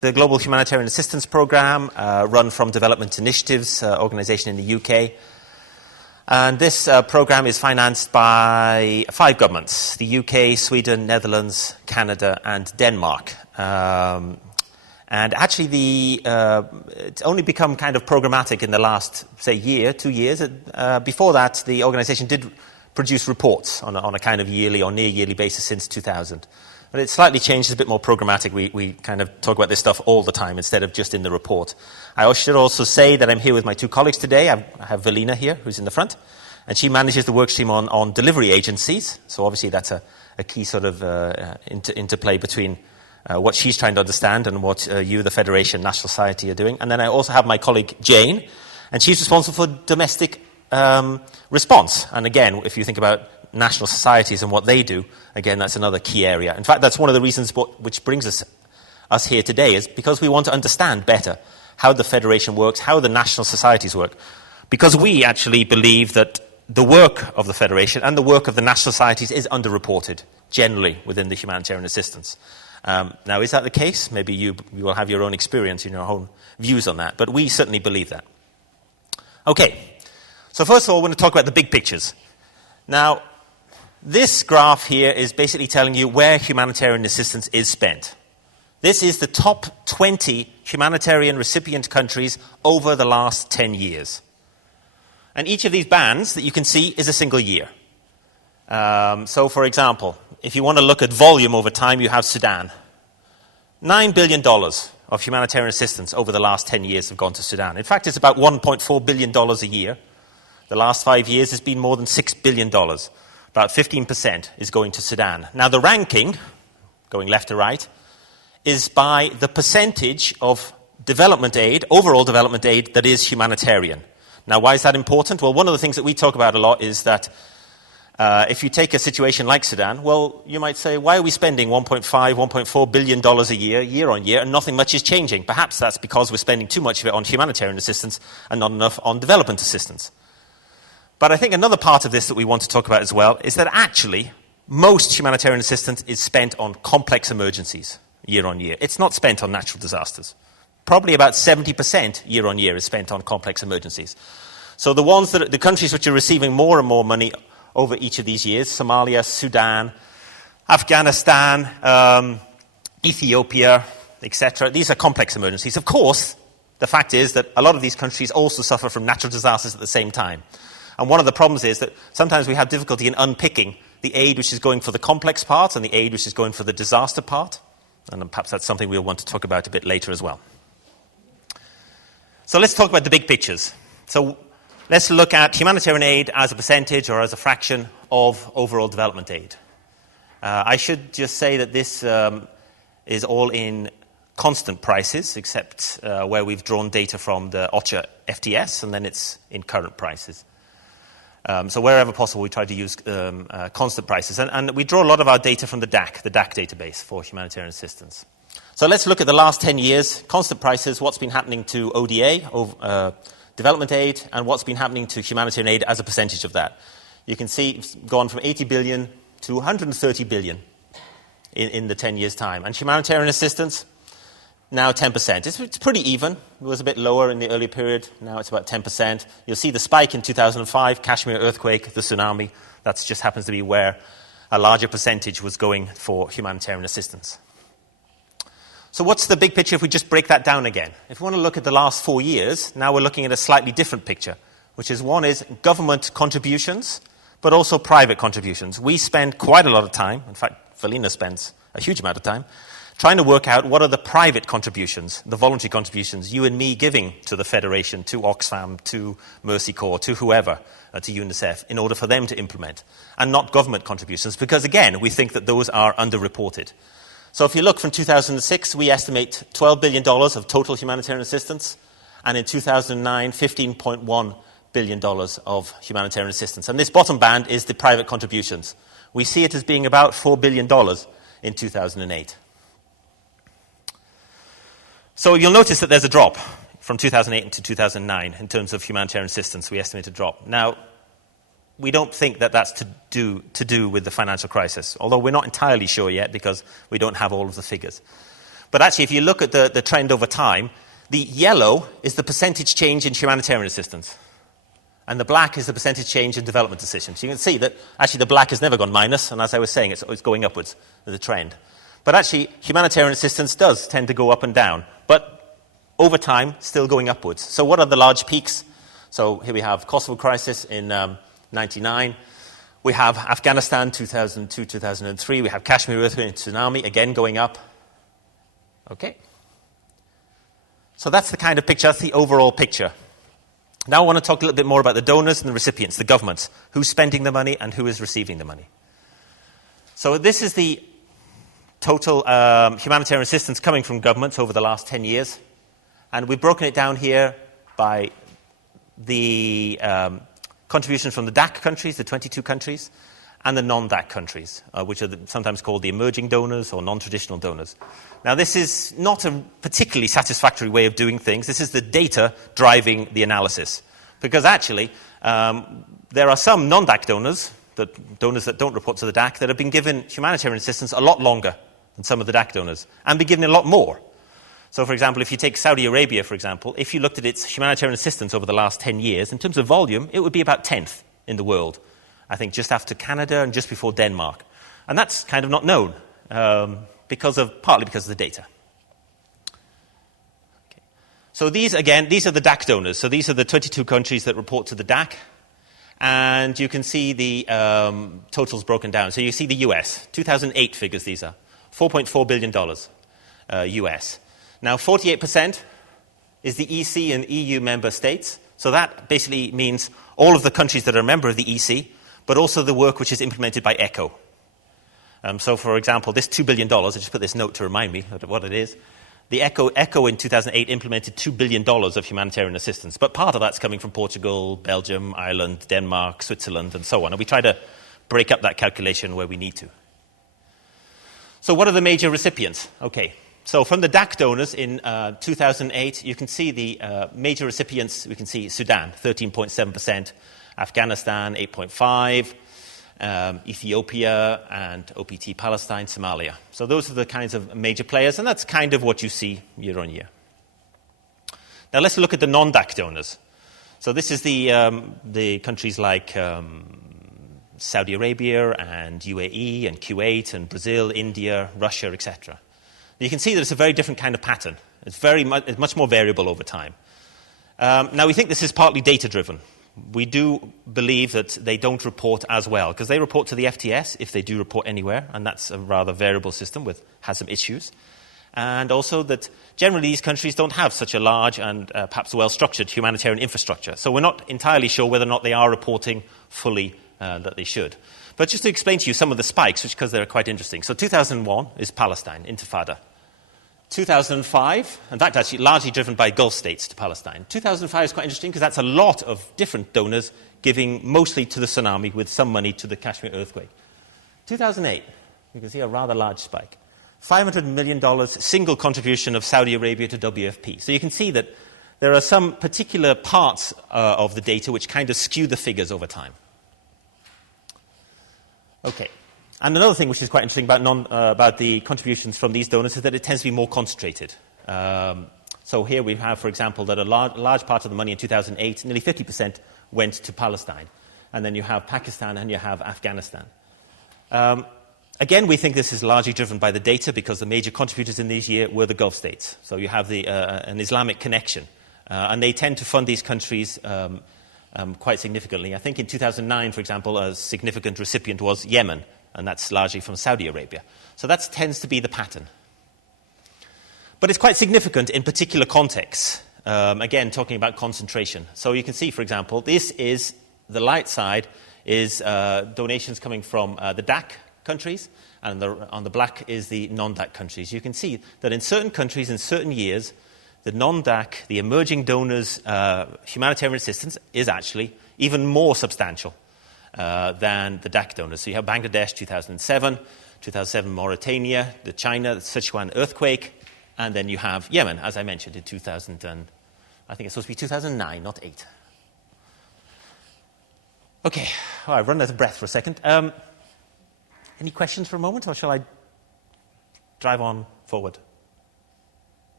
The Global Humanitarian Assistance Program, run from Development Initiatives organization in the UK. And this program is financed by 5 governments: the UK, Sweden, Netherlands, Canada, and Denmark. And actually, it's only become kind of programmatic in the last, say, year, 2 years. Before that, the organization did produce reports on a kind of yearly or near-yearly basis since 2000. But it's slightly changed, it's a bit more programmatic. We kind of talk about this stuff all the time instead of just in the report. I should also say that I'm here with my 2 colleagues today. I have Velina here, who's in the front, and she manages the work stream on delivery agencies. So obviously that's a key sort of interplay between what she's trying to understand and what you, the Federation, National Society, are doing. And then I also have my colleague Jane, and she's responsible for domestic response. And again, if you think about national societies and what they do, again, that's another key area. In fact, that's one of the reasons which brings us here today, is because we want to understand better how the Federation works, how the national societies work. Because we actually believe that the work of the Federation and the work of the national societies is underreported, generally, within the humanitarian assistance. Now, is that the case? Maybe you will have your own experience and your own views on that, but we certainly believe that. Okay, so first of all, we're going to talk about the big pictures. Now, this graph here is basically telling you where humanitarian assistance is spent. This is the top 20 humanitarian recipient countries over the last 10 years. And each of these bands that you can see is a single year. So, for example, if you want to look at volume over time, you have Sudan. $9 billion of humanitarian assistance over the last 10 years have gone to Sudan. In fact, it's about $1.4 billion a year. The last 5 years has been more than $6 billion. About 15% is going to Sudan. Now, the ranking, going left to right, is by the percentage of development aid, overall development aid, that is humanitarian. Now, why is that important? Well, one of the things that we talk about a lot is that if you take a situation like Sudan, well, you might say, why are we spending $1.5, $1.4 billion a year on year, and nothing much is changing? Perhaps that's because we're spending too much of it on humanitarian assistance and not enough on development assistance. But I think another part of this that we want to talk about as well is that actually most humanitarian assistance is spent on complex emergencies year on year. It's not spent on natural disasters. Probably about 70% year on year is spent on complex emergencies. So the countries which are receiving more and more money over each of these years, Somalia, Sudan, Afghanistan, Ethiopia, etc., these are complex emergencies. Of course, the fact is that a lot of these countries also suffer from natural disasters at the same time. And one of the problems is that sometimes we have difficulty in unpicking the aid which is going for the complex part and the aid which is going for the disaster part. And perhaps that's something we'll want to talk about a bit later as well. So let's talk about the big pictures. So let's look at humanitarian aid as a percentage or as a fraction of overall development aid. I should just say that this is all in constant prices, except where we've drawn data from the OCHA FTS, and then it's in current prices. So wherever possible, we try to use constant prices. And we draw a lot of our data from the DAC database for humanitarian assistance. So let's look at the last 10 years, constant prices, what's been happening to ODA, development aid, and what's been happening to humanitarian aid as a percentage of that. You can see it's gone from 80 billion to 130 billion in the 10 years' time. And humanitarian assistance, now 10%. It's pretty even. It was a bit lower in the earlier period. Now it's about 10%. You'll see the spike in 2005, Kashmir earthquake, the tsunami. That just happens to be where a larger percentage was going for humanitarian assistance. So what's the big picture if we just break that down again? If we want to look at the last 4 years, now we're looking at a slightly different picture, which is one is government contributions, but also private contributions. We spend quite a lot of time, in fact, Velina spends a huge amount of time, trying to work out what are the private contributions, the voluntary contributions, you and me giving to the Federation, to Oxfam, to Mercy Corps, to whoever, to UNICEF, in order for them to implement, and not government contributions, because again, we think that those are underreported. So if you look from 2006, we estimate $12 billion of total humanitarian assistance, and in 2009, $15.1 billion of humanitarian assistance. And this bottom band is the private contributions. We see it as being about $4 billion in 2008. So you'll notice that there's a drop from 2008 to 2009 in terms of humanitarian assistance. We estimate a drop. Now, we don't think that that's to do with the financial crisis, although we're not entirely sure yet because we don't have all of the figures. But actually, if you look at the trend over time, the yellow is the percentage change in humanitarian assistance. And the black is the percentage change in development decisions. You can see that actually the black has never gone minus, and as I was saying, it's going upwards, the trend. But actually, humanitarian assistance does tend to go up and down, but over time, still going upwards. So what are the large peaks? So here we have Kosovo crisis in 1999. We have Afghanistan, 2002, 2003. We have Kashmir earthquake and tsunami, again going up. Okay. So that's the kind of picture, that's the overall picture. Now I want to talk a little bit more about the donors and the recipients, the governments, who's spending the money and who is receiving the money. So this is the total humanitarian assistance coming from governments over the last 10 years. And we've broken it down here by the contribution from the DAC countries, the 22 countries, and the non-DAC countries, which are sometimes called the emerging donors or non-traditional donors. Now, this is not a particularly satisfactory way of doing things. This is the data driving the analysis. Because actually, there are some non-DAC donors that don't report to the DAC that have been given humanitarian assistance a lot longer than some of the DAC donors, and been given a lot more. So, for example, if you take Saudi Arabia, for example, if you looked at its humanitarian assistance over the last 10 years, in terms of volume, it would be about 10th in the world. I think just after Canada and just before Denmark. And that's kind of not known, partly because of the data. Okay. So these are the DAC donors. So these are the 22 countries that report to the DAC. And you can see the totals broken down. So you see the US, 2008 figures these are, $4.4 billion US. Now 48% is the EC and EU member states. So that basically means all of the countries that are a member of the EC, but also the work which is implemented by ECHO. So, for example, this $2 billion, I just put this note to remind me of what it is. The ECHO in 2008 implemented $2 billion of humanitarian assistance, but part of that's coming from Portugal, Belgium, Ireland, Denmark, Switzerland, and so on. And we try to break up that calculation where we need to. So what are the major recipients? Okay, so from the DAC donors in 2008, you can see the major recipients. We can see Sudan, 13.7%, Afghanistan, 8.5%, Ethiopia, and OPT Palestine, Somalia. So those are the kinds of major players, and that's kind of what you see year on year. Now let's look at the non-DAC donors. So this is the countries like Saudi Arabia and UAE and Kuwait and Brazil, India, Russia, etc. You can see that it's a very different kind of pattern. It's much more variable over time. Now we think this is partly data-driven. We do believe that they don't report as well, because they report to the FTS if they do report anywhere, and that's a rather variable system has some issues. And also that generally these countries don't have such a large and perhaps well-structured humanitarian infrastructure. So we're not entirely sure whether or not they are reporting fully that they should. But just to explain to you some of the spikes, because they're quite interesting. So 2001 is Palestine Intifada. 2005, in fact, actually largely driven by Gulf states to Palestine. 2005 is quite interesting because that's a lot of different donors giving mostly to the tsunami with some money to the Kashmir earthquake. 2008, you can see a rather large spike. $500 million single contribution of Saudi Arabia to WFP. So you can see that there are some particular parts of the data which kind of skew the figures over time. Okay. And another thing which is quite interesting about the contributions from these donors is that it tends to be more concentrated. So here we have, for example, that a large part of the money in 2008, nearly 50%, went to Palestine. And then you have Pakistan and you have Afghanistan. Again, we think this is largely driven by the data because the major contributors in this year were the Gulf states. So you have an Islamic connection. And they tend to fund these countries quite significantly. I think in 2009, for example, a significant recipient was Yemen. And that's largely from Saudi Arabia. So that tends to be the pattern. But it's quite significant in particular contexts. Again, talking about concentration. So you can see, for example, this is, the light side is donations coming from the DAC countries, and on the black is the non-DAC countries. You can see that in certain countries, in certain years, the non-DAC, the emerging donors' humanitarian assistance is actually even more substantial than the DAC donors. So you have Bangladesh, 2007 Mauritania, the China, the Sichuan earthquake, and then you have Yemen, as I mentioned, in 2000, and I think it's supposed to be 2009, not 8. Okay, well, I've run out of breath for a second. Any questions for a moment, or shall I drive on forward?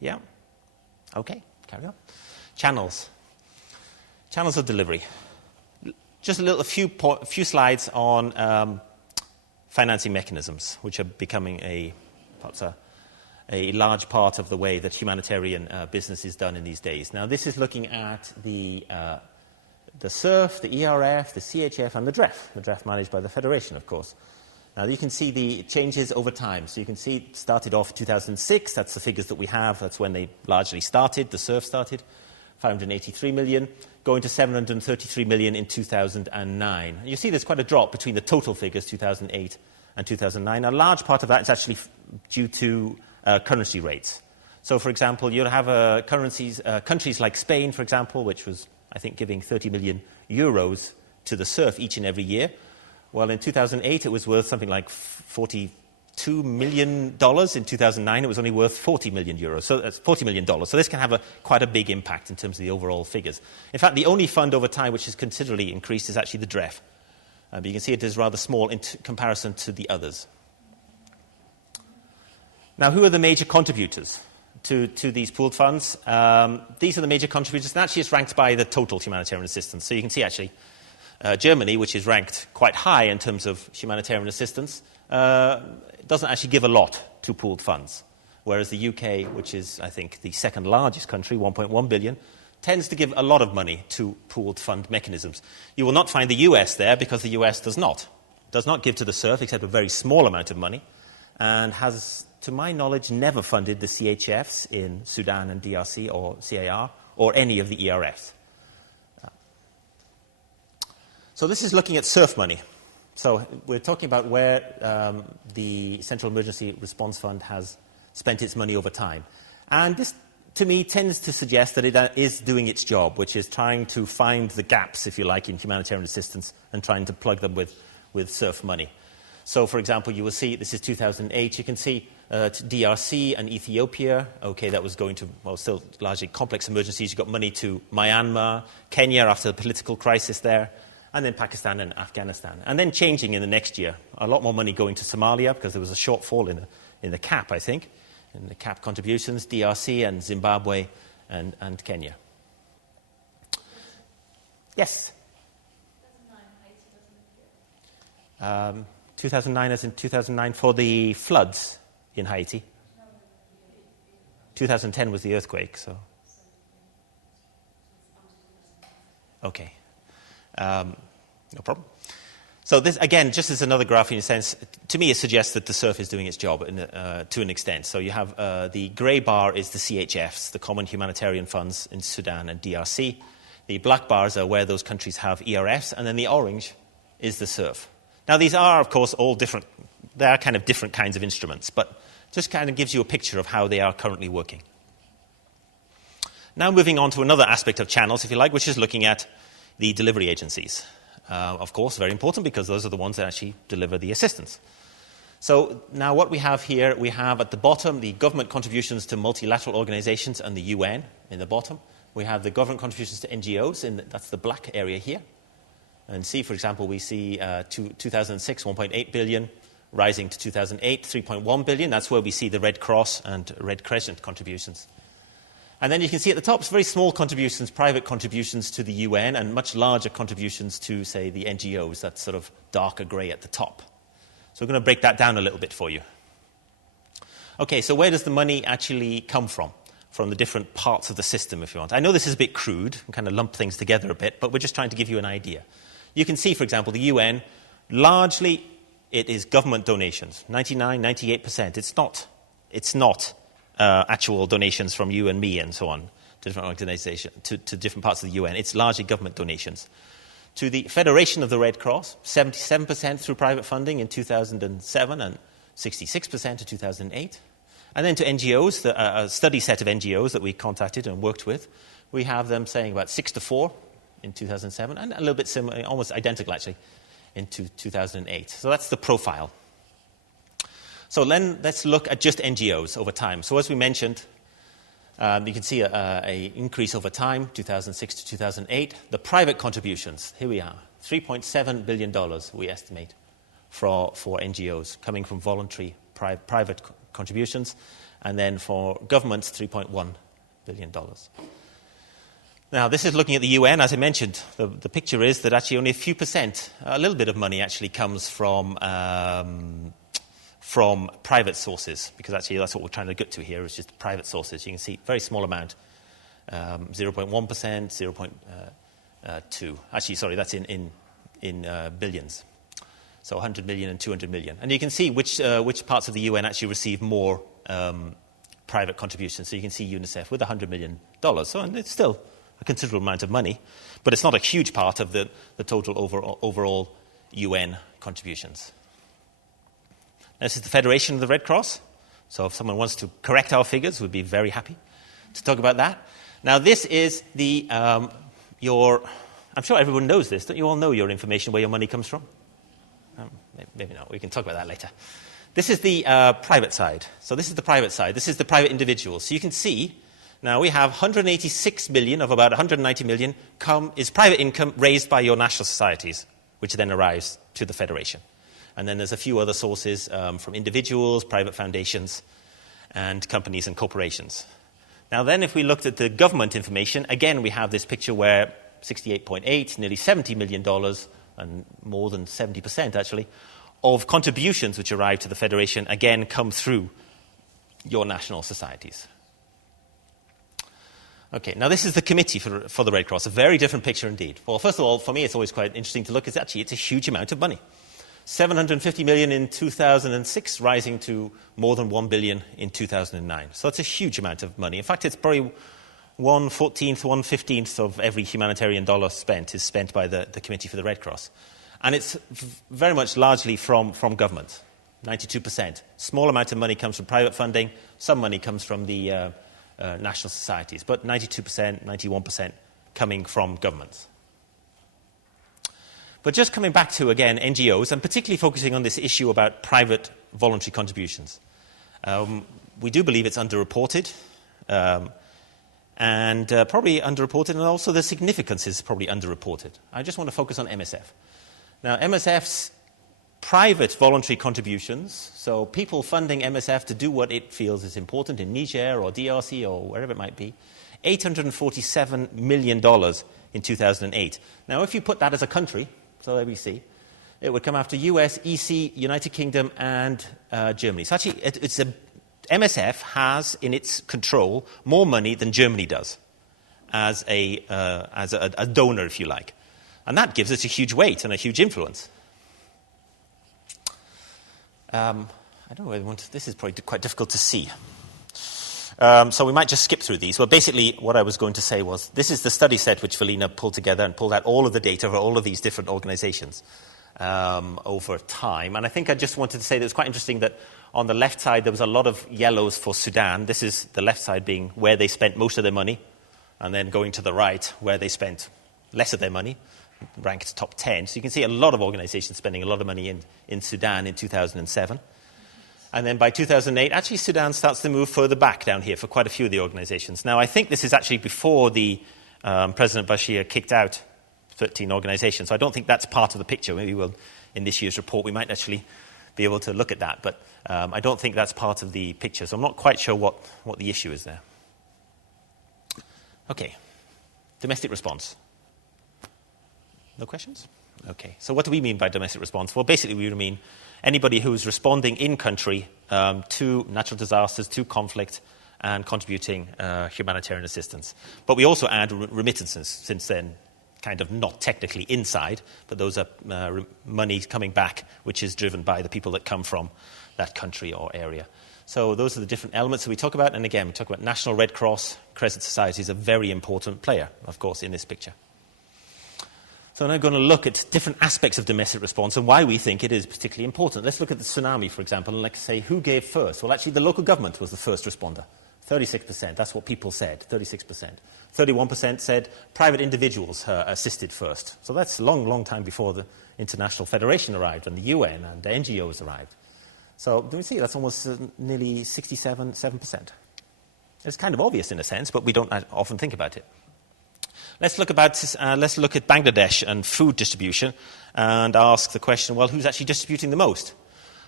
Yeah? Okay, carry on. Channels. Channels of delivery. Just a few slides on financing mechanisms, which are becoming perhaps a large part of the way that humanitarian business is done in these days. Now, this is looking at the SURF, the ERF, the CHF, and the DREF managed by the Federation, of course. Now, you can see the changes over time. So you can see it started off 2006. That's the figures that we have. That's when they largely started. The SURF started, 583 million, going to 733 million in 2009. You see there's quite a drop between the total figures, 2008 and 2009. A large part of that is actually due to currency rates. So, for example, you'll have countries like Spain, for example, which was, I think, giving 30 million euros to the SURF each and every year. Well, in 2008, it was worth something like $42 million. In 2009, it was only worth 40 million euros. So that's $40 million. So this can have quite a big impact in terms of the overall figures. In fact, the only fund over time which has considerably increased is actually the DREF. But you can see it is rather small in comparison to the others. Now, who are the major contributors to these pooled funds? These are the major contributors, and actually it's ranked by the total humanitarian assistance. So you can see actually Germany, which is ranked quite high in terms of humanitarian assistance, doesn't actually give a lot to pooled funds, whereas the UK, which is, I think, the second largest country, 1.1 billion, tends to give a lot of money to pooled fund mechanisms. You will not find the US there because the US does not give to the SURF except a very small amount of money, and has, to my knowledge, never funded the CHFs in Sudan and DRC or CAR or any of the ERFs. So this is looking at SURF money. So we're talking about where the Central Emergency Response Fund has spent its money over time. And this, to me, tends to suggest that it is doing its job, which is trying to find the gaps, if you like, in humanitarian assistance and trying to plug them with SURF money. So, for example, you will see, this is 2008, you can see DRC and Ethiopia. Okay, that was going to, well, still largely complex emergencies. You got money to Myanmar, Kenya after the political crisis there, and then Pakistan and Afghanistan. And then changing in the next year, a lot more money going to Somalia because there was a shortfall in the cap, I think, in the cap contributions, DRC and Zimbabwe and Kenya. Yes? 2009 as in 2009 for the floods in Haiti. 2010 was the earthquake, so. Okay. No problem. So this, again, just as another graph in a sense, to me it suggests that the SURF is doing its job to an extent. So you have the grey bar is the CHFs, the Common Humanitarian Funds in Sudan and DRC. The black bars are where those countries have ERFs, and then the orange is the SURF. Now these are, of course, all different. They are kind of different kinds of instruments, but just kind of gives you a picture of how they are currently working. Now moving on to another aspect of channels, if you like, which is looking at the delivery agencies. Of course, very important because those are the ones that actually deliver the assistance. So now what we have here, we have at the bottom the government contributions to multilateral organizations and the UN in the bottom. We have the government contributions to NGOs, that's the black area here. And see, for example, we see 2006, 1.8 billion, rising to 2008, 3.1 billion. That's where we see the Red Cross and Red Crescent contributions. And then you can see at the top, very small contributions, private contributions to the UN, and much larger contributions to, say, the NGOs, that sort of darker grey at the top. So we're going to break that down a little bit for you. Okay, so where does the money actually come from? From the different parts of the system, if you want. I know this is a bit crude, we kind of lump things together a bit, but we're just trying to give you an idea. You can see, for example, the UN, largely it is government donations, 99, 98%. It's not actual donations from you and me and so on to different organizations, to different parts of the UN. It's largely government donations. To the Federation of the Red Cross, 77% through private funding in 2007 and 66% in 2008. And then to NGOs, a study set of NGOs that we contacted and worked with, we have them saying about 6-4 in 2007, and a little bit similar, almost identical actually, in 2008. So that's the profile. So then let's look at just NGOs over time. So as we mentioned, you can see an increase over time, 2006 to 2008. The private contributions, here we are, $3.7 billion we estimate for NGOs, coming from voluntary private contributions. and then for governments, $3.1 billion. Now, this is looking at the UN. As I mentioned, the picture is that actually only a few percent, a little bit of money actually comes from private sources, because actually that's what we're trying to get to here, is just private sources. You can see very small amount, 0.1%, 0.2. Actually, sorry, that's in billions. So 100 million and 200 million. And you can see which parts of the UN actually receive more private contributions. So you can see UNICEF with $100 million. So and it's still a considerable amount of money, but it's not a huge part of the total overall UN contributions. This is the Federation of the Red Cross. So if someone wants to correct our figures, we'd be very happy to talk about that. Now, this is I'm sure everyone knows this. Don't you all know your information, where your money comes from? Maybe not. We can talk about that later. This is the private side. So this is the private side. This is the private individuals. So you can see, now we have 186 million of about 190 million is private income raised by your national societies, which then arrives to the Federation. And then there's a few other sources from individuals, private foundations, and companies and corporations. Now then, if we looked at the government information, again, we have this picture where 68.8, nearly $70 million, and more than 70% actually, of contributions which arrive to the Federation, again, come through your national societies. Okay, now this is the committee for the Red Cross, a very different picture indeed. Well, first of all, for me, it's always quite interesting to look at, actually, it's a huge amount of money. 750 million in 2006, rising to more than 1 billion in 2009. So it's a huge amount of money. In fact, it's probably 1/14th, 1/15th of every humanitarian dollar spent is spent by the Committee for the Red Cross. And it's very much largely from government, 92%. Small amount of money comes from private funding. Some money comes from the national societies, but 92%, 91% coming from governments. But just coming back to, again, NGOs, and particularly focusing on this issue about private voluntary contributions. We do believe it's underreported, and probably underreported, and also the significance is probably underreported. I just want to focus on MSF. Now, MSF's private voluntary contributions, so people funding MSF to do what it feels is important in Niger or DRC or wherever it might be, $847 million in 2008. Now, if you put that as a country, so there we see, it would come after US, EC, United Kingdom, and Germany. So actually, MSF has in its control more money than Germany does as a donor, if you like. And that gives us a huge weight and a huge influence. I don't know whether this is probably quite difficult to see. So we might just skip through these. Well, basically, what I was going to say was, this is the study set which Valina pulled together and pulled out all of the data for all of these different organizations over time. And I think I just wanted to say that it's quite interesting that on the left side, there was a lot of yellows for Sudan. This is the left side being where they spent most of their money, and then going to the right, where they spent less of their money, ranked top 10. So you can see a lot of organizations spending a lot of money in Sudan in 2007. And then by 2008, actually Sudan starts to move further back down here for quite a few of the organizations. Now, I think this is actually before the President Bashir kicked out 13 organizations. So I don't think that's part of the picture. Maybe in this year's report, we might actually be able to look at that. But I don't think that's part of the picture. So I'm not quite sure what the issue is there. Okay. Domestic response. No questions? Okay. So what do we mean by domestic response? Well, basically we mean anybody who's responding in country to natural disasters, to conflict, and contributing humanitarian assistance. But we also add remittances, since then kind of not technically inside, but those are money coming back, which is driven by the people that come from that country or area. So those are the different elements that we talk about. And again, we talk about National Red Cross. Crescent Society is a very important player, of course, in this picture. So now I'm going to look at different aspects of domestic response and why we think it is particularly important. Let's look at the tsunami, for example, and let's say who gave first. Well, actually, the local government was the first responder. 36%, that's what people said, 36%. 31% said private individuals assisted first. So that's a long, long time before the International Federation arrived and the UN and the NGOs arrived. So do we see that's almost nearly 67%. It's kind of obvious in a sense, but we don't often think about it. Let's look at Bangladesh and food distribution and ask the question, well, who's actually distributing the most?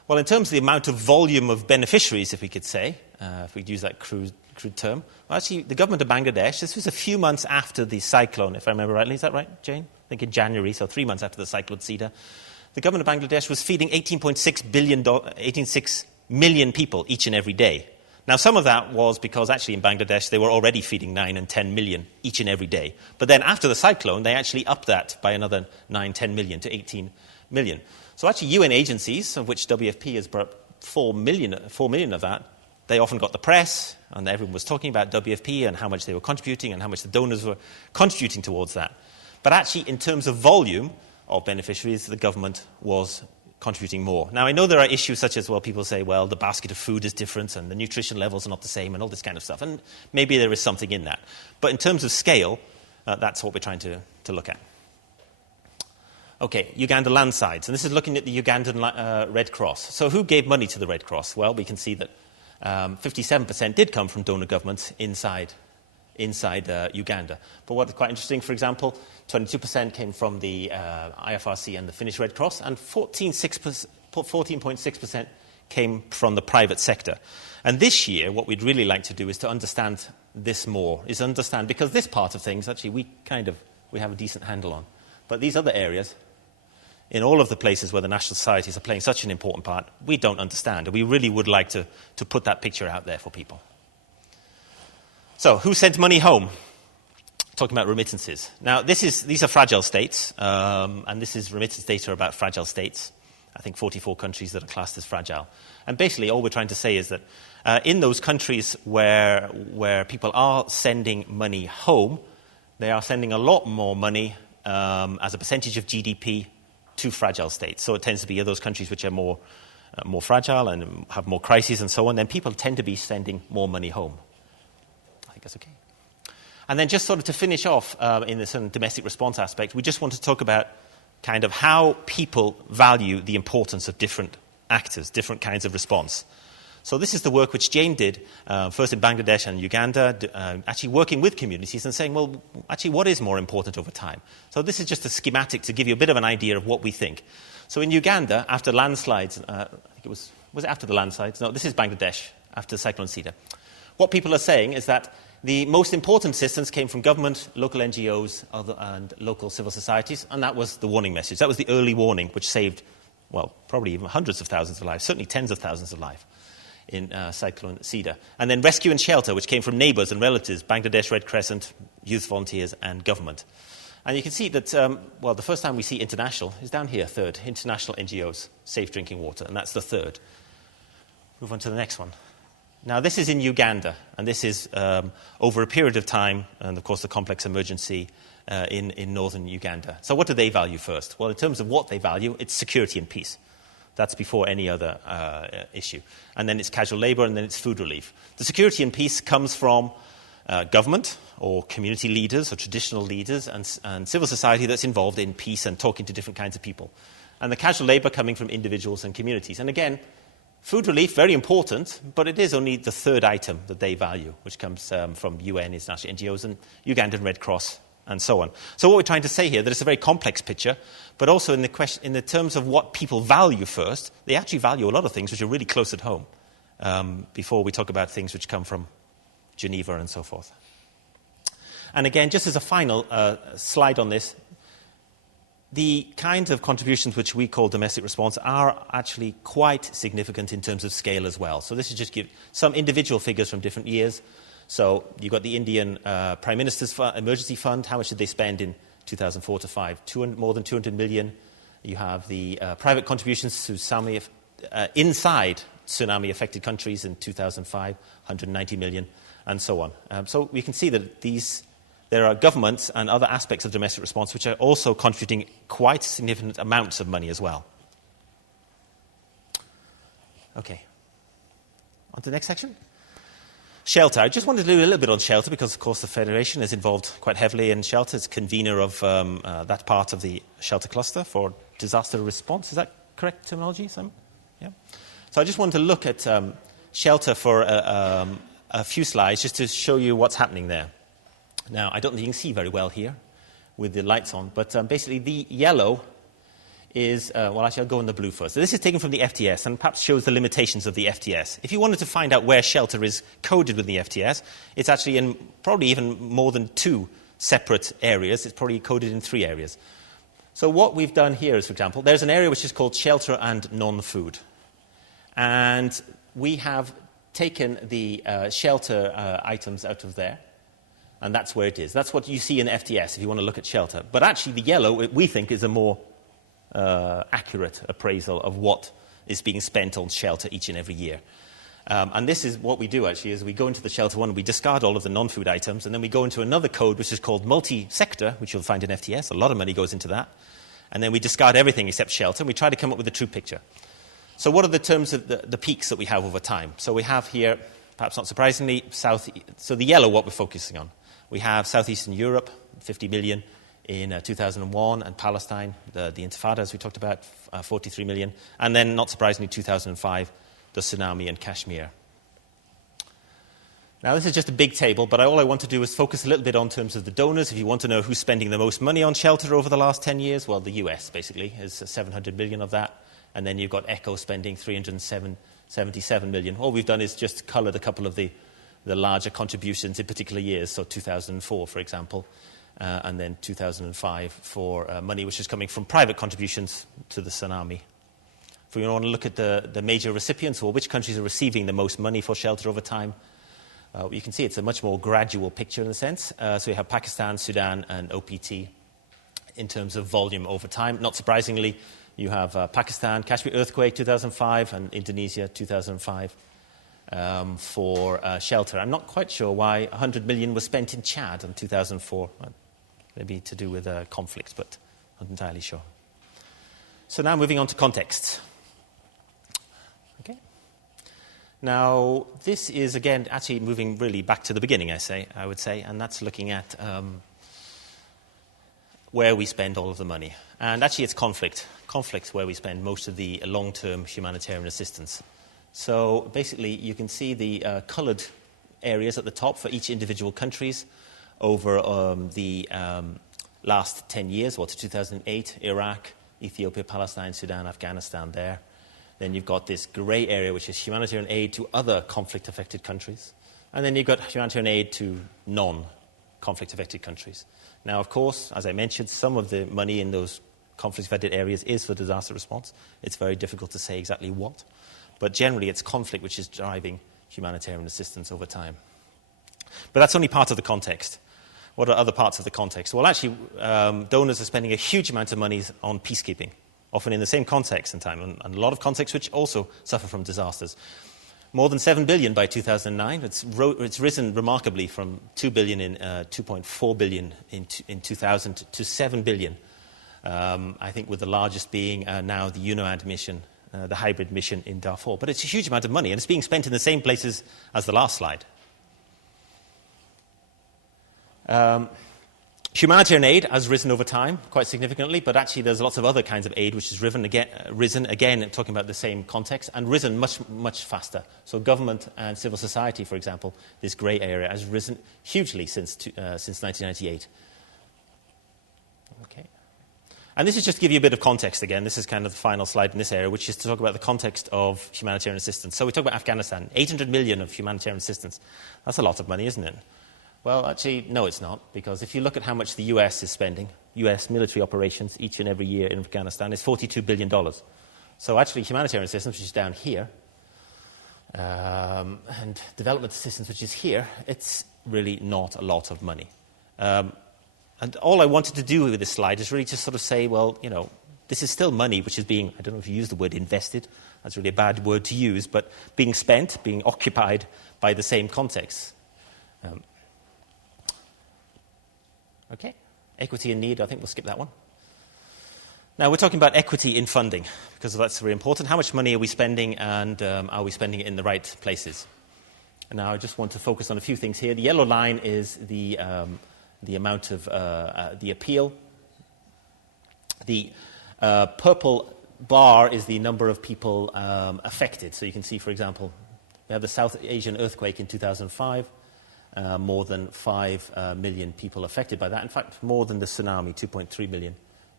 Well, in terms of the amount of volume of beneficiaries, if we could say, if we'd use that crude term, well, actually, the government of Bangladesh, this was a few months after the cyclone, if I remember rightly. Is that right, Jane? I think in January, so 3 months after the cyclone Sita. The government of Bangladesh was feeding 18.6 million people each and every day. Now, some of that was because actually in Bangladesh they were already feeding 9 and 10 million each and every day. But then after the cyclone, they actually upped that by another 9, 10 million to 18 million. So actually UN agencies, of which WFP has brought 4 million of that, they often got the press, and everyone was talking about WFP and how much they were contributing and how much the donors were contributing towards that. But actually, in terms of volume of beneficiaries, the government was contributing more. Now, I know there are issues such as, well, people say, well, the basket of food is different and the nutrition levels are not the same and all this kind of stuff. And maybe there is something in that. But in terms of scale, that's what we're trying to look at. Okay, Uganda landslides. And this is looking at the Ugandan Red Cross. So who gave money to the Red Cross? Well, we can see that 57% did come from donor governments inside Uganda. But what's quite interesting, for example, 22% came from the IFRC and the Finnish Red Cross, and 14.6% came from the private sector. And this year, what we'd really like to do is to understand this more, because this part of things, actually, we have a decent handle on. But these other areas, in all of the places where the national societies are playing such an important part, we don't understand. And we really would like to put that picture out there for people. So, who sent money home? Talking about remittances. Now, these are fragile states, and this is remittance data about fragile states. I think 44 countries that are classed as fragile. And basically, all we're trying to say is that in those countries where people are sending money home, they are sending a lot more money as a percentage of GDP to fragile states. So it tends to be those countries which are more fragile and have more crises and so on. Then people tend to be sending more money home. I think that's okay. And then just sort of to finish off in this domestic response aspect, we just want to talk about kind of how people value the importance of different actors, different kinds of response. So this is the work which Jane did, first in Bangladesh and Uganda, actually working with communities and saying, well, actually, what is more important over time? So this is just a schematic to give you a bit of an idea of what we think. So in Uganda, after landslides, I think was it after the landslides? No, this is Bangladesh, after Cyclone Sita. What people are saying is that the most important assistance came from government, local NGOs, and local civil societies, and that was the warning message. That was the early warning, which saved, well, probably even hundreds of thousands of lives, certainly tens of thousands of lives in Cyclone Sita. And then rescue and shelter, which came from neighbours and relatives, Bangladesh Red Crescent, youth volunteers, and government. And you can see that, the first time we see international is down here, third, international NGOs, safe drinking water, and that's the third. Move on to the next one. Now, this is in Uganda, and this is over a period of time, and of course the complex emergency in northern Uganda. So what do they value first? Well, in terms of what they value, it's security and peace. That's before any other issue. And then it's casual labour, and then it's food relief. The security and peace comes from government or community leaders or traditional leaders and civil society that's involved in peace and talking to different kinds of people. And the casual labour coming from individuals and communities. And again, food relief, very important, but it is only the third item that they value, which comes from UN, international NGOs, and Ugandan Red Cross, and so on. So what we're trying to say here, that it's a very complex picture, but also in the terms of what people value first, they actually value a lot of things which are really close at home, before we talk about things which come from Geneva and so forth. And again, just as a final slide on this, the kinds of contributions which we call domestic response are actually quite significant in terms of scale as well. So this is just give some individual figures from different years. So you've got the Indian Prime Minister's Emergency Fund. How much did they spend in 2004 to 5? More than 200 million. You have the private contributions to inside tsunami-affected countries in 2005, 190 million, and so on. So we can see that there are governments and other aspects of domestic response which are also contributing quite significant amounts of money as well. Okay. On to the next section. Shelter. I just wanted to do a little bit on shelter because, of course, the Federation is involved quite heavily in shelter. It's convener of that part of the shelter cluster for disaster response. Is that correct terminology, Sam? Yeah. So I just wanted to look at shelter for a few slides just to show you what's happening there. Now, I don't think you can see very well here with the lights on, but basically the yellow is, well, actually, I'll go in the blue first. So this is taken from the FTS and perhaps shows the limitations of the FTS. If you wanted to find out where shelter is coded within the FTS, it's actually in probably even more than 2 separate areas. It's probably coded in 3 areas. So what we've done here is, for example, there's an area which is called shelter and non-food. And we have taken the shelter items out of there, and that's where it is. That's what you see in FTS if you want to look at shelter. But actually the yellow, we think, is a more accurate appraisal of what is being spent on shelter each and every year. And this is what we do, actually, is we go into the shelter one and we discard all of the non-food items, and then we go into another code which is called multi-sector, which you'll find in FTS. A lot of money goes into that. And then we discard everything except shelter, and we try to come up with a true picture. So what are the terms of the peaks that we have over time? So we have here, perhaps not surprisingly, so the yellow, what we're focusing on. We have Southeastern Europe, 50 million in 2001, and Palestine, the Intifada, as we talked about, 43 million. And then, not surprisingly, 2005, the tsunami in Kashmir. Now, this is just a big table, but all I want to do is focus a little bit on terms of the donors. If you want to know who's spending the most money on shelter over the last 10 years, well, the US, basically, is 700 million of that. And then you've got ECHO spending 377 million. All we've done is just coloured a couple of the larger contributions in particular years, so 2004, for example, and then 2005 for money which is coming from private contributions to the tsunami. If we want to look at the major recipients, or which countries are receiving the most money for shelter over time, you can see it's a much more gradual picture in a sense. So we have Pakistan, Sudan, and OPT in terms of volume over time. Not surprisingly, you have Pakistan, Kashmir earthquake 2005, and Indonesia 2005 for shelter. I'm not quite sure why 100 million was spent in Chad in 2004. Maybe to do with conflicts, but not entirely sure. So now moving on to context. Okay. Now, this is, again, actually moving really back to the beginning, I would say, and that's looking at where we spend all of the money. And actually, it's conflicts where we spend most of the long-term humanitarian assistance. So basically, you can see the coloured areas at the top for each individual countries over the last 10 years, to 2008, Iraq, Ethiopia, Palestine, Sudan, Afghanistan there. Then you've got this grey area, which is humanitarian aid to other conflict-affected countries. And then you've got humanitarian aid to non-conflict-affected countries. Now, of course, as I mentioned, some of the money in those conflict-affected areas is for disaster response. It's very difficult to say exactly what. But generally, it's conflict which is driving humanitarian assistance over time. But that's only part of the context. What are other parts of the context? Well, actually, donors are spending a huge amount of money on peacekeeping, often in the same context and time, and a lot of contexts which also suffer from disasters. More than 7 billion by 2009. It's risen remarkably from 2 billion in 2.4 billion in 2000 to 7 billion. I think with the largest being now the UNOAD mission, the hybrid mission in Darfur. But it's a huge amount of money, and it's being spent in the same places as the last slide. Humanitarian aid has risen over time quite significantly, but actually there's lots of other kinds of aid which has risen again, talking about the same context, and risen much, much faster. So government and civil society, for example, this grey area has risen hugely since 1998. Okay. And this is just to give you a bit of context again. This is kind of the final slide in this area, which is to talk about the context of humanitarian assistance. So we talk about Afghanistan, 800 million of humanitarian assistance. That's a lot of money, isn't it? Well, actually, no, it's not, because if you look at how much the US is spending, US military operations each and every year in Afghanistan is $42 billion. So actually, humanitarian assistance, which is down here, and development assistance, which is here, it's really not a lot of money. And all I wanted to do with this slide is really just sort of say, well, this is still money which is being, I don't know if you use the word invested, that's really a bad word to use, but being spent, being occupied by the same context. Okay, equity in need, I think we'll skip that one. Now, we're talking about equity in funding, because that's very important. How much money are we spending, and are we spending it in the right places? And now I just want to focus on a few things here. The yellow line is the amount of the appeal. The purple bar is the number of people affected. So you can see, for example, we have the South Asian earthquake in 2005. More than 5 million people affected by that. In fact, more than the tsunami, 2.3 million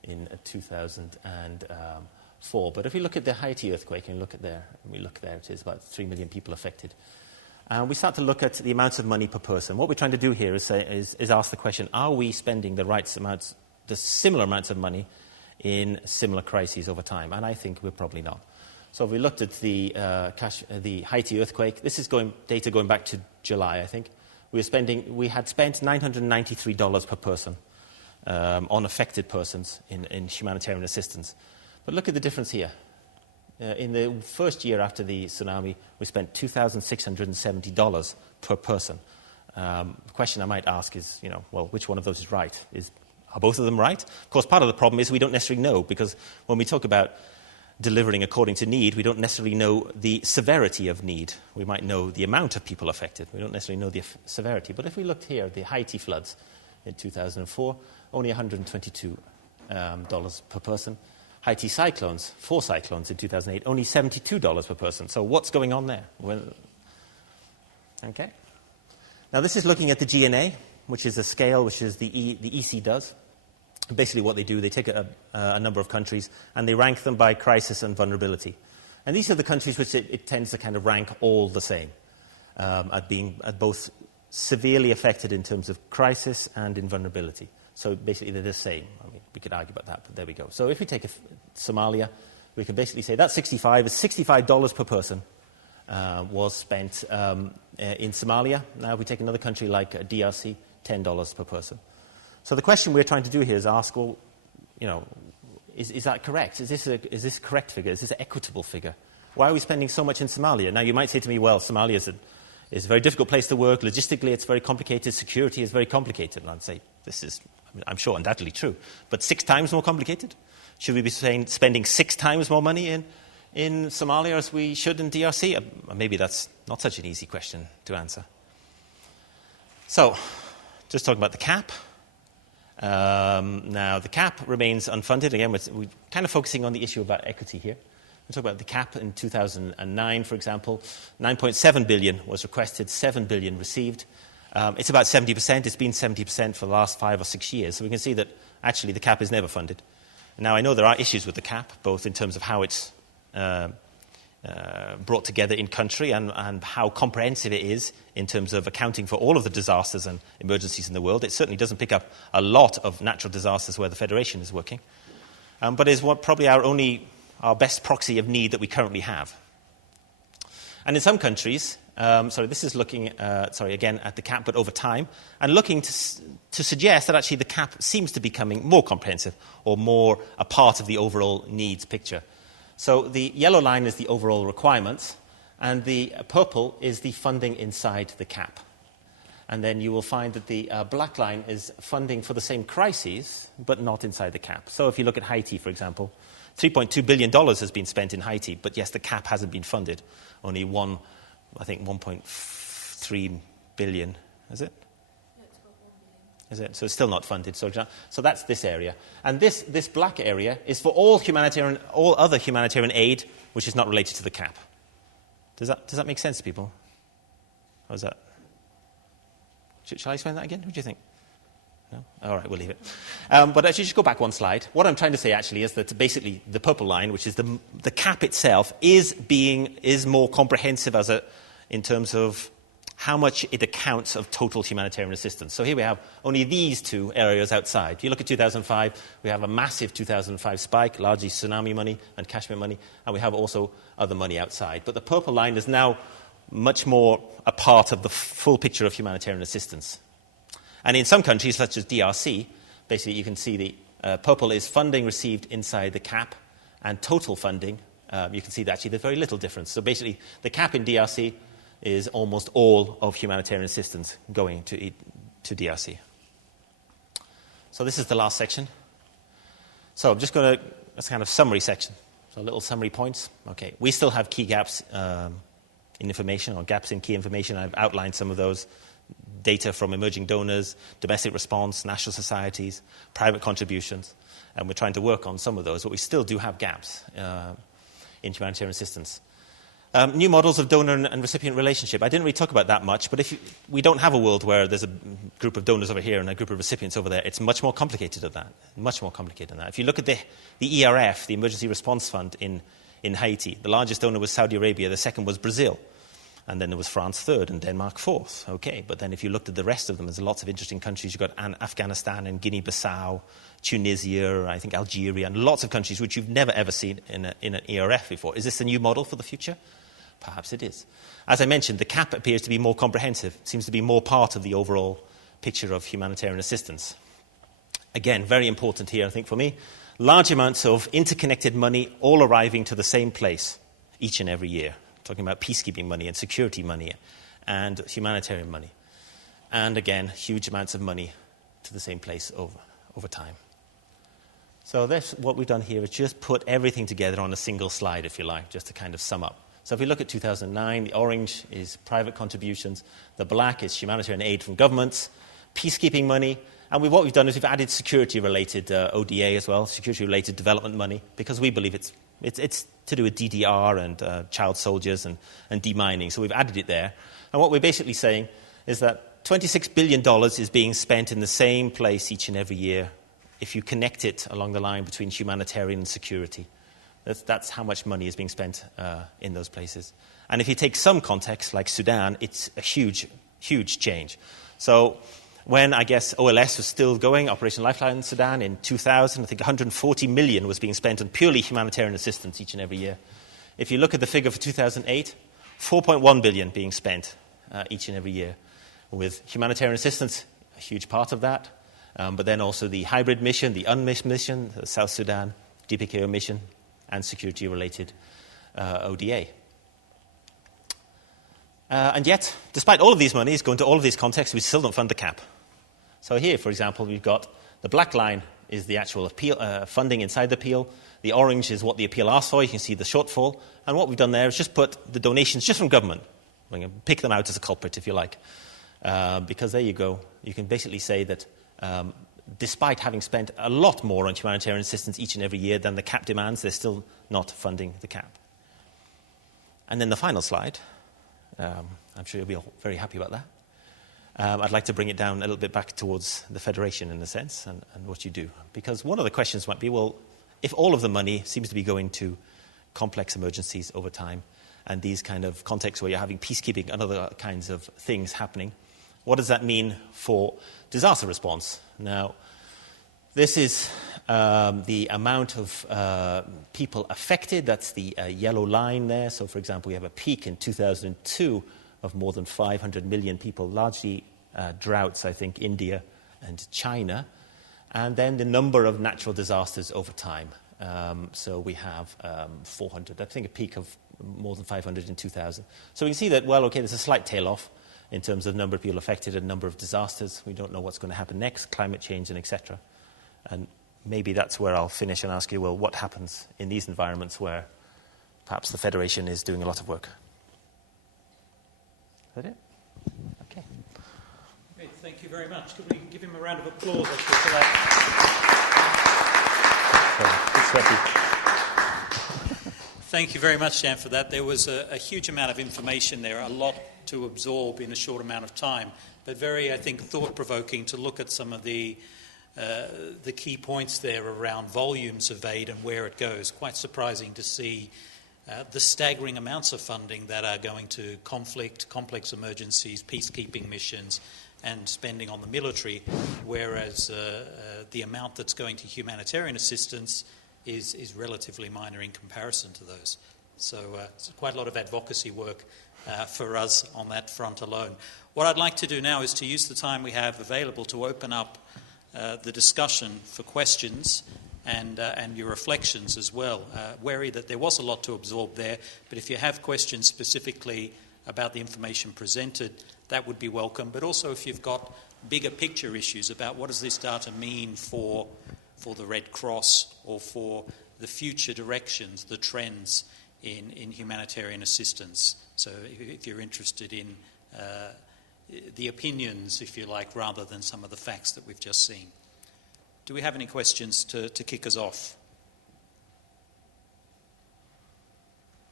in 2004. But if we look at the Haiti earthquake, and we look there, it is about 3 million people affected. And we start to look at the amounts of money per person. What we're trying to do here is ask the question, are we spending the similar amounts of money in similar crises over time? And I think we're probably not. So if we looked at the Haiti earthquake, this is data going back to July, I think. We had spent $993 per person on affected persons in humanitarian assistance. But look at the difference here. In the first year after the tsunami, we spent $2,670 per person. The question I might ask is, which one of those is right? Are both of them right? Of course, part of the problem is we don't necessarily know, because when we talk about delivering according to need, we don't necessarily know the severity of need. We might know the amount of people affected. We don't necessarily know the severity. But if we looked here at the Haiti floods in 2004, only $122 per person. Haiti cyclones, 4 cyclones in 2008, only $72 per person. So what's going on there? Okay. Now this is looking at the GNA, which is a scale which is the EC does. Basically what they do, they take a number of countries and they rank them by crisis and vulnerability. And these are the countries which it tends to kind of rank all the same, at both severely affected in terms of crisis and in vulnerability. So basically they're the same. I mean, we could argue about that, but there we go. So if we take Somalia, we can basically say that $65 per person was spent in Somalia. Now if we take another country like DRC, $10 per person. So the question we're trying to do here is ask, is that correct? Is this a correct figure? Is this an equitable figure? Why are we spending so much in Somalia? Now you might say to me, well, Somalia is a very difficult place to work. Logistically, it's very complicated. Security is very complicated. And I'd say I'm sure undoubtedly true, but 6 times more complicated? Should we be spending 6 times more money in Somalia as we should in DRC? Maybe that's not such an easy question to answer. So, just talking about the cap. Now, the cap remains unfunded. Again, we're kind of focusing on the issue about equity here. We talk about the cap in 2009, for example. $9.7 billion was requested, $7 billion received. It's about 70%. It's been 70% for the last 5 or 6 years. So we can see that actually the cap is never funded. Now, I know there are issues with the cap, both in terms of how it's brought together in country and how comprehensive it is in terms of accounting for all of the disasters and emergencies in the world. It certainly doesn't pick up a lot of natural disasters where the Federation is working, but is probably our best proxy of need that we currently have. And in some countries, this is looking, again at the cap, but over time, and looking to suggest that actually the cap seems to be becoming more comprehensive or more a part of the overall needs picture. So the yellow line is the overall requirements, and the purple is the funding inside the cap. And then you will find that the black line is funding for the same crises, but not inside the cap. So if you look at Haiti, for example, $3.2 billion has been spent in Haiti, but yes, the cap hasn't been funded. Only 1.3 billion, is it? Is it? So it's still not funded. So that's this area. And this black area is for all other humanitarian aid, which is not related to the cap. Does that make sense to people? How's that? Shall I explain that again? What do you think? No? All right, we'll leave it. But actually, just go back one slide. What I'm trying to say actually is that basically the purple line, which is the cap itself, is more comprehensive in terms of how much it accounts of total humanitarian assistance. So here we have only these 2 areas outside. If you look at 2005, we have a massive 2005 spike, largely tsunami money and Kashmir money, and we have also other money outside. But the purple line is now much more a part of the full picture of humanitarian assistance. And in some countries, such as DRC, basically you can see the purple is funding received inside the cap, and total funding, you can see that actually there's very little difference. So basically the cap in DRC is almost all of humanitarian assistance going to DRC. So this is the last section. So I'm just going to, that's kind of summary section. So little summary points. Okay, we still have key gaps in information, or gaps in key information. I've outlined some of those. Data from emerging donors, domestic response, national societies, private contributions, and we're trying to work on some of those, but we still do have gaps in humanitarian assistance. New models of donor and recipient relationship. I didn't really talk about that much, but we don't have a world where there's a group of donors over here and a group of recipients over there. It's much more complicated than that. Much more complicated than that. If you look at the ERF, the Emergency Response Fund in Haiti, the largest donor was Saudi Arabia, the second was Brazil, and then there was France third and Denmark fourth. Okay, but then if you looked at the rest of them, there's lots of interesting countries. You've got Afghanistan and Guinea-Bissau, Tunisia, I think Algeria, and lots of countries which you've never ever seen in an ERF before. Is this a new model for the future? Perhaps it is. As I mentioned, the CAP appears to be more comprehensive. It seems to be more part of the overall picture of humanitarian assistance. Again, very important here, I think, for me. Large amounts of interconnected money all arriving to the same place each and every year. Talking about peacekeeping money and security money and humanitarian money. And again, huge amounts of money to the same place over time. So that's what we've done here is just put everything together on a single slide, if you like, just to kind of sum up. So if we look at 2009, the orange is private contributions, the black is humanitarian aid from governments, peacekeeping money, and what we've done is we've added security-related ODA as well, security-related development money, because we believe it's to do with DDR and child soldiers and demining, so we've added it there. And what we're basically saying is that $26 billion is being spent in the same place each and every year if you connect it along the line between humanitarian and security. That's how much money is being spent in those places. And if you take some context, like Sudan, it's a huge, huge change. So when, I guess, OLS was still going, Operation Lifeline in Sudan, in 2000, I think 140 million was being spent on purely humanitarian assistance each and every year. If you look at the figure for 2008, 4.1 billion being spent each and every year, with humanitarian assistance, a huge part of that, but then also the hybrid mission, the UNMISS mission, the South Sudan, DPKO mission, and security-related ODA. And yet, despite all of these monies going to all of these contexts, we still don't fund the CAP. So here, for example, we've got the black line is the actual appeal, funding inside the appeal. The orange is what the appeal asks for. You can see the shortfall. And what we've done there is just put the donations just from government. We can pick them out as a culprit, if you like. Because there you go. You can basically say that despite having spent a lot more on humanitarian assistance each and every year than the CAP demands, they're still not funding the CAP. And then the final slide, I'm sure you'll be all very happy about that. I'd like to bring it down a little bit back towards the Federation in a sense and what you do. Because one of the questions might be, well, if all of the money seems to be going to complex emergencies over time and these kind of contexts where you're having peacekeeping and other kinds of things happening, what does that mean for disaster response? Now, this is the amount of people affected. That's the yellow line there. So, for example, we have a peak in 2002 of more than 500 million people, largely droughts, I think, India and China. And then the number of natural disasters over time. So we have 400, I think a peak of more than 500 in 2000. So we can see that, well, okay, there's a slight tail off in terms of number of people affected and number of disasters. We don't know what's going to happen next, climate change and etc. And maybe that's where I'll finish and ask you, well, what happens in these environments where perhaps the Federation is doing a lot of work? Is that it? Okay. Great, thank you very much. Could we give him a round of applause for that? Thank you very much, Dan, for that. There was a huge amount of information there, a lot to absorb in a short amount of time, but very, I think, thought-provoking to look at some of the key points there around volumes of aid and where it goes. Quite surprising to see the staggering amounts of funding that are going to conflict, complex emergencies, peacekeeping missions, and spending on the military, whereas the amount that's going to humanitarian assistance is relatively minor in comparison to those. So it's quite a lot of advocacy work for us on that front alone. What I'd like to do now is to use the time we have available to open up the discussion for questions and your reflections as well. Wary that there was a lot to absorb there, but if you have questions specifically about the information presented, that would be welcome. But also if you've got bigger picture issues about what does this data mean for the Red Cross or for the future directions, the trends in humanitarian assistance. So if you're interested in the opinions, if you like, rather than some of the facts that we've just seen. Do we have any questions to kick us off?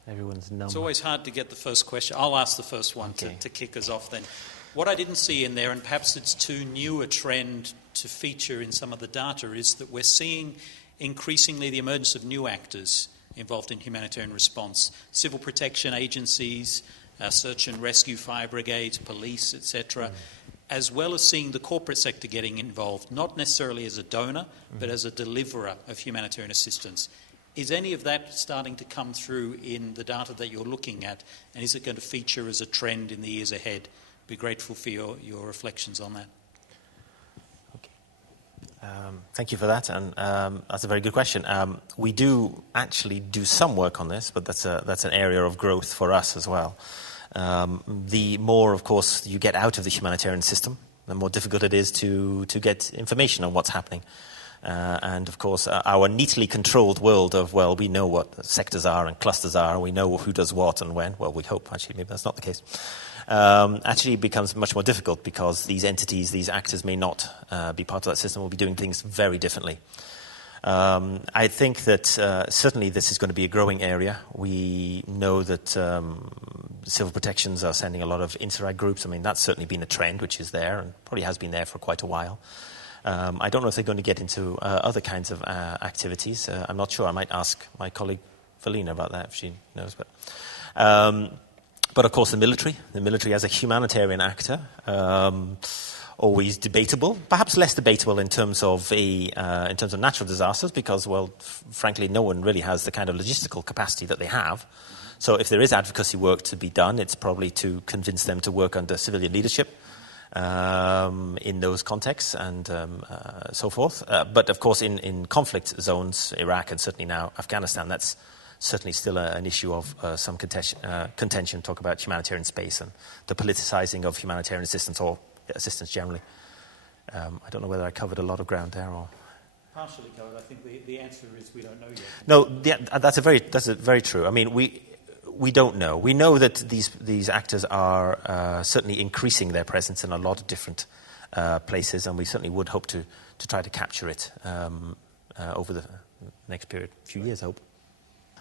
Everyone's numb. It's always hard to get the first question. I'll ask the first one to kick us off then. What I didn't see in there, and perhaps it's too new a trend to feature in some of the data, is that we're seeing increasingly the emergence of new actors involved in humanitarian response. Civil protection agencies, search and rescue fire brigades, police, etc., as well as seeing the corporate sector getting involved, not necessarily as a donor, but as a deliverer of humanitarian assistance. Is any of that starting to come through in the data that you're looking at, and is it going to feature as a trend in the years ahead? Be grateful for your reflections on that. Okay. Thank you for that, and that's a very good question. We do actually do some work on this, but that's an area of growth for us as well. The more, of course, you get out of the humanitarian system, the more difficult it is to get information on what's happening. And, of course, our neatly controlled world of, well, we know what sectors are and clusters are, we know who does what and when. Well, we hope, actually, maybe that's not the case. Actually becomes much more difficult because these entities, these actors may not be part of that system, will be doing things very differently. I think that certainly this is going to be a growing area. We know that civil protections are sending a lot of Interreg groups. I mean, that's certainly been a trend which is there and probably has been there for quite a while. I don't know if they're going to get into other kinds of activities. I'm not sure. I might ask my colleague Felina about that if she knows. But of course, the military as a humanitarian actor, always debatable. Perhaps less debatable in terms of natural disasters, because, well, frankly, no one really has the kind of logistical capacity that they have. So if there is advocacy work to be done, it's probably to convince them to work under civilian leadership in those contexts and so forth. But of course, in conflict zones, Iraq and certainly now Afghanistan, that's certainly still an issue of some contention. Talk about humanitarian space and the politicizing of humanitarian assistance or assistance generally. I don't know whether I covered a lot of ground there or partially covered. I think the answer is we don't know yet. No, that's very true. I mean, we don't know. We know that these actors are certainly increasing their presence in a lot of different places, and we certainly would hope to try to capture it over the next few years, I hope.